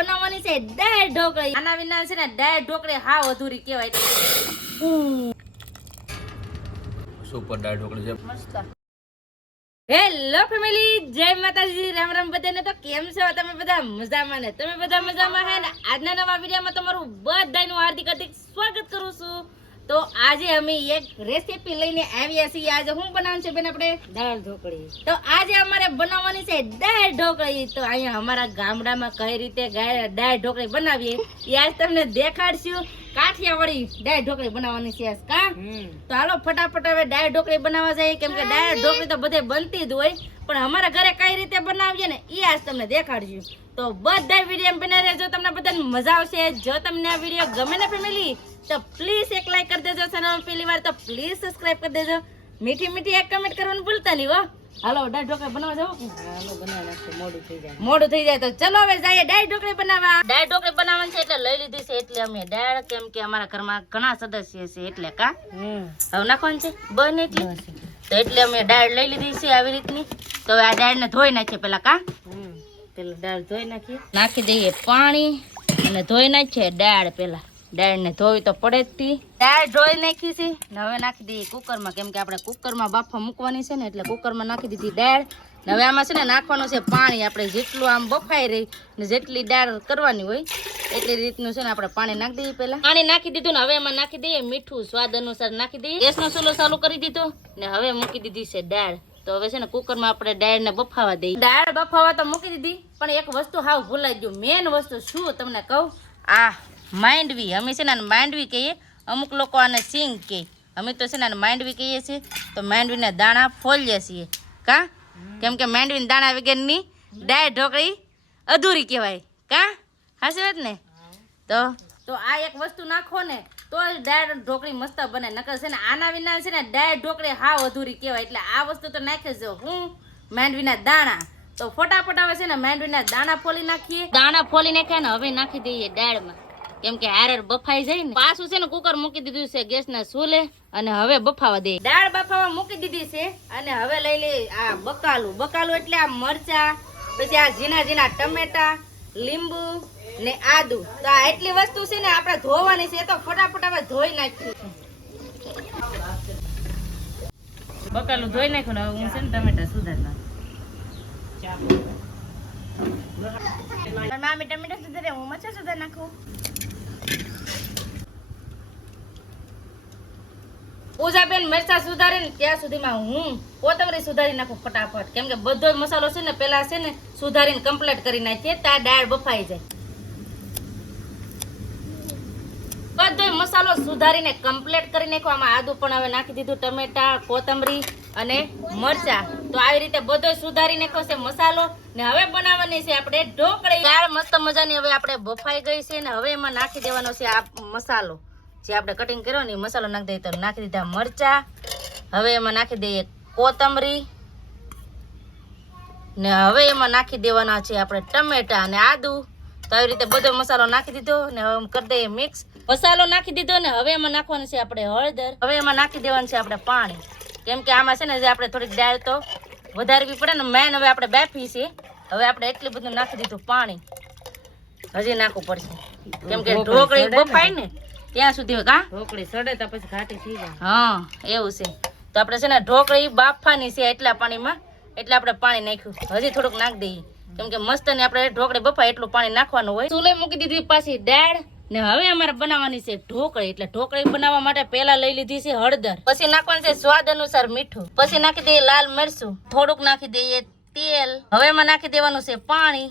બનાવવાની છે દાળ ઢોકળી. આના વિના છે ને દાળ ઢોકળી હાવ અધૂરી કહેવાય. સુપર દાળ ઢોકળી છે મસ્ત. હેલો ફેમિલી, જય માતાજી, રામ રામ બધાને. તો કેમ છો તમે બધા? મજામાં ને? તમે બધા મજામાં હે ને? આજના નવા વિડીયોમાં તમારું બધાનું હાર્દિક સ્વાગત કરું છું. તો આજે અમે એક રેસીપી લઈને આવ્યા છીએ. આજે હું બનાવવાનું છે બેન? આપણે દાળ ઢોકળી. તો આજે અમારે બનાવવાની છે દાળ ઢોકળી. તો અહીંયા અમારા ગામડામાં કઈ રીતે દાળ ઢોકળી બનાવીએ એ આજ તમને દેખાડશું. કાઠિયાવાડી દાળ ઢોકળી બનાવવાની છે કા? તો હાલો ફટાફટ હવે દાળ ઢોકળી બનાવવા જાય. કેમ કે દાળ ઢોકળી તો બધે બનતી જ હોય, પણ અમારા ઘરે કઈ રીતે બનાવીએ ને એ આજ તમને દેખાડશું. તો બધા વિડીયો બના રહેજો, તમને બધાને મજા આવશે. જો તમને આ વિડીયો ગમે ને ફેમિલી, તો પ્લીઝ એક લાઈક કરી દેજો. ચેનલ પહેલી વાર તો પ્લીઝ સબસ્ક્રાઇબ કરી દેજો. મીઠી મીઠી એક કમેન્ટ કરવાનું ભૂલતા નહીં હો. હાલો દાળ ઢોકળી બનાવવા જાવ. હાલો બનાવી નાખો, મોડું થઈ જાય. તો ચલો હવે જઈએ દાળ ઢોકળી બનાવવા. દાળ ઢોકળી બનાવવાની છે એટલે લઈ લીધી છે એટલે અમે દાળ, કેમ કે અમારા ઘરમાં ઘણા સદસ્ય છે એટલે કા હવે નાખવાનું છે બને એટલે. તો એટલે અમે દાળ લઈ લીધી છે આવી રીતની. તો હવે આ દાળને ધોઈ નાખીએ પેલા કા? પેલા દાળ ધોઈ નાખીએ, નાખી દઈએ પાણી અને ધોઈ નાખીએ દાળ. પેલા દાળ ને ધોઈ તો પડે જ તી. દાળ ધોઈ નાખી છે ને હવે નાખી દઈએ કુકરમાં, કેમ કે આપણે કુકરમાં બાફા મૂકવાની છે ને એટલે કુકરમાં નાખી દીધી દાળ. ને હવે આમાં છે ને નાખવાનું છે પાણી. આપણે જેટલું આમ બફાઈ રહી ને જેટલી દાળ કરવાની હોય એટલી રીતનું છે ને આપણે પાણી નાખી દઈએ. પેલા પાણી નાખી દીધું ને હવે એમાં નાખી દઈએ મીઠું સ્વાદ અનુસાર નાખી દઈએ. ગેસનો ચૂલો ચાલુ કરી દીધો ને હવે મૂકી દીધી છે દાળ. તો હવે છે ને કુકરમાં આપણે દાળને બફાવા દઈએ. દાળ બફાવા તો મૂકી દીધી, પણ એક વસ્તુ હાવ ભૂલાઈ ગયું. મેન વસ્તુ શું તમને કહું? આ માંડવી. અમે છે ને માંડવી કહીએ, અમુક લોકો આને સિંગ કહે, અમે તો છે ને માંડવી કહીએ છીએ. તો માંડવીના દાણા ફોલીએ છીએ કા? કેમ કે માંડવીના દાણા વગરની દાળ ઢોકળી અધૂરી કહેવાય કા? હાચી વાત ને? તો આ એક વસ્તુ નાખો ને તો દાળ ઢોકળી મસ્ત બને. નકર છે ને આના વિના છે ને દાળ ઢોકળી હાવ અધૂરી કહેવાય. એટલે આ વસ્તુ તો નાખી જો હું માંડવીના દાણા. તો ફટાફટ આવે છે ને માંડવીના દાણા ફોલી નાખીએ. દાણા ફોલી નાખ્યા ને હવે નાખી દઈએ દાળમાં, કેમ કે હારે બફાઈ જાય ને. પાછું છે ને કુકર મૂકી દીધું છે ગેસના ચૂલે અને હવે બફાવા દઈએ. દાળ બફાવા મૂકી દીધી છે અને હવે લઈ લઈએ આ બકાલું. બકાલું એટલે આ મરચા, પછી આ ઝીણા ઝીણા ટમેટા, લીંબુ ને આદુ. તો આ એટલી વસ્તુ છે ને આપણે ધોવાની છે. તો ફટાફટ હવે ધોઈ નાખીએ. બકાલું ધોઈ નાખ્યું ને હવે હું છે ને ટમેટા સુધાર નાખું. મામી ટમેટા સુધારે, હું મરચા સુધાર નાખું. પૂજાબેન મરચા સુધારે ને ત્યાં સુધીમાં હું કોથમરી સુધારી નાખું ફટાફટ. કેમ કે બધો મસાલો છે ને પેલા છે ને સુધારીને કમ્પ્લીટ કરી નાખીએ તો આ દાળ બફાઈ જાય. બધો મસાલો સુધારીને કમ્પ્લીટ કરી નાખ્યો. આમાં આદુ પણ હવે નાખી દીધું, ટમેટા, કોથમરી અને મરચા. તો આવી રીતે બધો સુધારી નાખ્યો છે મસાલો. ને હવે બનાવવાની છે આપણે ઢોકળી. દાળ મસ્ત મજાની હવે આપણે બફાઈ ગઈ છે ને હવે એમાં નાખી દેવાનો છે આ મસાલો જે આપણે કટિંગ કર્યો ને મસાલો નાખી દઈએ. તો નાખી દીધા મરચા. હવે એમાં નાખી દઈએ કોથમરી ને હવે એમાં નાખી દેવાના છે આપણે ટમેટા અને આદુ. તો આવી રીતે બધો મસાલો નાખી દીધો ને હવે કરી દઈએ મિક્સ. મસાલો નાખી દીધો ને હવે એમાં નાખવાનું છે આપણે હળદર. હવે એમાં નાખી દેવાનું છે આપણે પાણી, કેમ કે આમાં છે ને જે આપણે થોડીક દાળ તો વધારવી પડે ને. મેન હવે આપણે બાફી છે. હવે આપણે એટલું બધું નાખી દીધું પાણી. હજી નાખવું પડશે કેમ કે ઢોકળી બફાય ને ત્યાં સુધી કા ઢોકળી સડે તો પછી ઘાટી થઈ જાય. હા એવું છે. તો આપણે છે ને ઢોકળી બાફવાની છે એટલા પાણીમાં, એટલે આપણે પાણી નાખ્યું. હજી થોડુંક નાખી દઈએ કેમ કે મસ્ત ને આપણે ઢોકળી બફાય એટલું પાણી નાખવાનું હોય. ચૂલે મૂકી દીધી પાછી દાળ ને હવે અમારે બનાવવાની છે ઢોકળી. એટલે ઢોકળી બનાવવા માટે પેલા લઈ લીધી છે હળદર, પછી નાખવાનું છે સ્વાદ અનુસાર મીઠું, પછી નાખી દઈએ લાલ મરચું, થોડુંક નાખી દઈએ તેલ. હવે એમાં નાખી દેવાનું છે પાણી.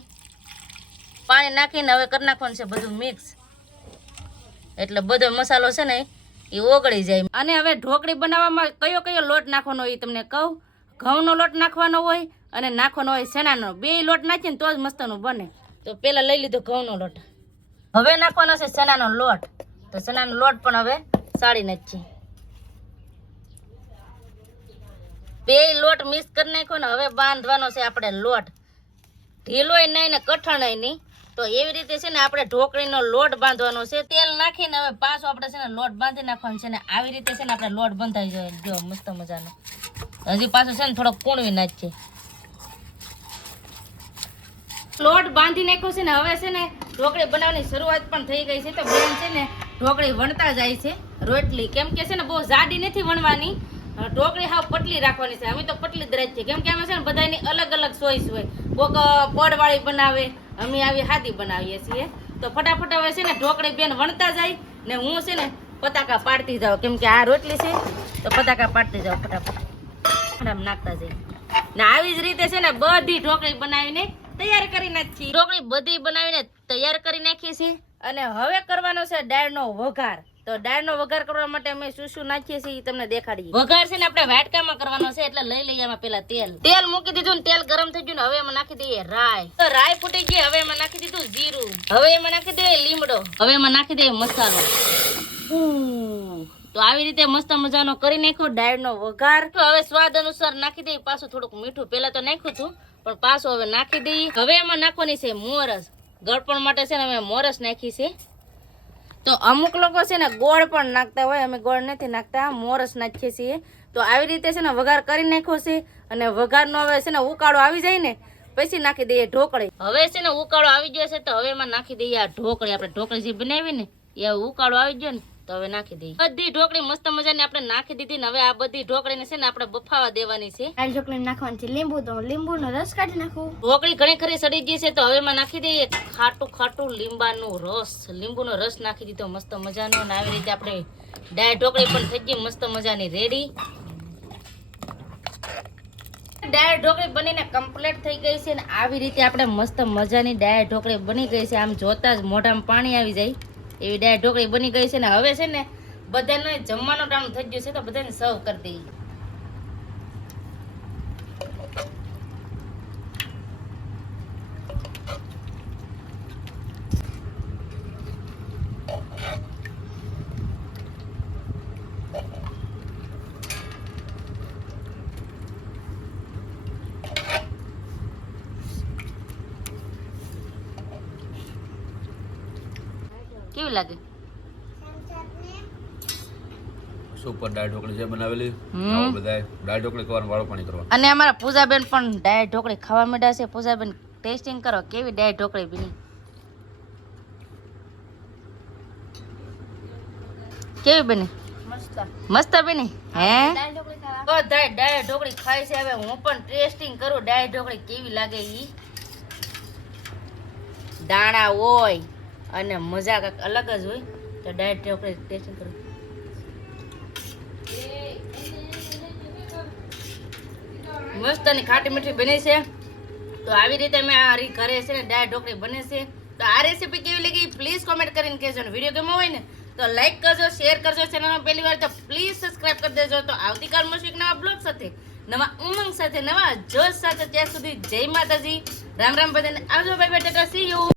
પાણી નાખીને હવે કરી નાખવાનું છે બધું મિક્સ, એટલે બધો મસાલો છે ને એ ઓગળી જાય. અને હવે ઢોકળી બનાવવામાં કયો કયો લોટ નાખવાનો હોય તમને કહું. ઘઉંનો લોટ નાખવાનો હોય અને નાખવાનો હોય ચણાનો. બે લોટ નાખીને તો જ મસ્તનું બને. તો પેલા લઈ લીધો ઘઉંનો લોટ, હવે નાખવાનો છે ચણાનો લોટ. તો ચણાનો લોટ પણ હવે સાળી નાખીએ. બે લોટ મિક્સ કરી નાખ્યો ને હવે બાંધવાનો છે આપણે લોટ. ઢીલોય નહીં ને કઠણાય નહીં. તો એવી રીતે છે ને આપણે ઢોકળીનો લોટ બાંધવાનો છે. તેલ નાખીને હવે પાછો આપણે છે ને લોટ બાંધી નાખવાનો છે ને આવી રીતે છે ને આપણે લોટ બંધાઈ જાય. જો મસ્ત મજાનો. હજી પાછું છે ને થોડોક કૂણવી નાખીએ. લોટ બાંધી નાખ્યો છે ને હવે છે ને ઢોકળી બનાવવાની શરૂઆત પણ થઈ ગઈ છે. તો બેન છે ને ઢોકળી વણતા જાય છે રોટલી, કેમ કે છે ને બહુ જાડી નથી વણવાની, ઢોકળી હાવ પટલી રાખવાની છે. અમે તો પટલી જ રાખીએ કેમ કે અમે છે ને બધાની અલગ અલગ ચોઈસ હોય. કોક પડવાળી બનાવે, અમે આવી હાદી બનાવીએ છીએ. તો ફટાફટ હવે છે ને ઢોકળી બેન વણતા જાય ને હું છે ને પતાકા પાડતી જાઉં, કેમ કે આ રોટલી છે તો પતાકા પાડતી જાઉં ફટાફટ આમ નાખતા જઈએ. ને આવી જ રીતે છે ને બધી ઢોકળી બનાવીને તૈયાર કરી નાખી. ઢોકળી બધી બનાવીને તૈયાર કરી નાખી છે અને હવે કરવાનો છે દાળનો વઘાર. તો દાળનો વઘાર કરવા માટે અમે શું શું નાખીએ છીએ ઈ તમને દેખાડીએ. વઘાર છે ને આપણે વાટકામાં કરવાનો છે, એટલે લઈ લઈએ આમાં પેલા તેલ મૂકી દીધું ને તેલ ગરમ થઈ ગયું ને હવે એમાં નાખી દઈએ રાઈ. તો રાઈ ફૂટી ગઈ, હવે એમાં નાખી દીધું જીરું, હવે એમાં નાખી દઈએ લીમડો, હવે એમાં નાખી દઈએ મસાલો. તો આવી રીતે મસ્ત મજાનો કરી નાખ્યો દાળનો વઘાર. તો હવે સ્વાદ અનુસાર નાખી દઈએ પાછું થોડુંક મીઠું, પેલા તો નાખ્યું હતું પણ પાછું હવે નાખી દઈએ. હવે એમાં નાખવાની છે મોરસ, ગળપણ માટે છે ને અમે મોરસ નાખી છે. તો અમુક લોકો છે ને ગોળ પણ નાખતા હોય, અમે ગોળ નથી નાખતા, મોરસ નાખીએ છીએ. તો આવી રીતે છે ને વઘાર કરી નાખ્યો છે અને વઘારનો હવે છે ને ઉકાળો આવી જાય ને પછી નાખી દઈએ ઢોકળી. હવે છે ને ઉકાળો આવી ગયો છે તો હવે એમાં નાખી દઈએ આ ઢોકળી. આપણે ઢોકળી જે બનાવી ને એ ઉકાળો આવી ગયો ને તો હવે નાખી દઈએ. બધી ઢોકળી મસ્ત મજાની આપણે નાખી દીધી ને હવે આ બધી ઢોકળીને છે ને આપણે બફાવા દેવાની છે. દાળ ઢોકળી નાખવાની છે લીંબુ, તો લીંબુનો રસ કાઢી નાખું. ઢોકળી ઘણી ખરી સડી ગઈ છે તો હવે એમાં નાખી દઈએ ખાટું ખાટું લીંબાનું રસ. લીંબુનો રસ નાખી દીધો મસ્ત મજાનો અને આવી રીતે આપણે દાળ ઢોકળી પણ થઈ ગઈ મસ્ત મજાની રેડી. દાળ ઢોકળી બનીને કમ્પ્લીટ થઈ ગઈ છે ને આવી રીતે આપણે મસ્ત મજાની દાળ ઢોકળી બની ગઈ છે. આમ જોતા જ મોઢામાં પાણી આવી જાય એવી દાળ ઢોકળી બની ગઈ છે ને હવે છે ને બધાને જમવાનો ટાઈમ થઈ ગયો છે તો બધાને સર્વ કરી દઈએ. કેવી લાગે? સુપર દાળ ઢોકળી છે બનાવેલી. આવો બધાય દાળ ઢોકળી ખાવાનું વાળો પાણી કરવા. અને અમારા પૂજાબેન પણ દાળ ઢોકળી ખાવા માંડ્યા છે. પૂજાબેન ટેસ્ટિંગ કરો કેવી દાળ ઢોકળી બની, કેવી બની? મસ્ત બની હે? દાળ ઢોકળી ખાવા બધાય દાળ ઢોકળી ખાય છે. હવે હું પણ ટેસ્ટિંગ કરું દાળ ઢોકળી કેવી લાગે ઈ. દાણા હોય અને મજા કંઈક અલગ જ હોય. તો દાળ ઢોકળી ટેસ્ટિંગ કરું. મસ્ત અને ખાટી મીઠી બની છે. તો આવી રીતે મેં આ ઘરે છે ને દાળ ઢોકળી બને છે. તો આ રેસીપી કેવી લાગી પ્લીઝ કોમેન્ટ કરીને કહેજો. ને વિડીયો ગમ્યો હોય ને તો લાઈક કરજો, શેર કરજો. ચેનલમાં પહેલી વાર તો પ્લીઝ સબસ્ક્રાઇબ કરી દેજો. તો આવતીકાલ મળશું એક નવા બ્લોગ સાથે, નવા ઉમંગ સાથે, નવા જોશ સાથે. ત્યાં સુધી જય માતાજી, રામ રામ બધાને. આવજો, bye bye, Tata, C you.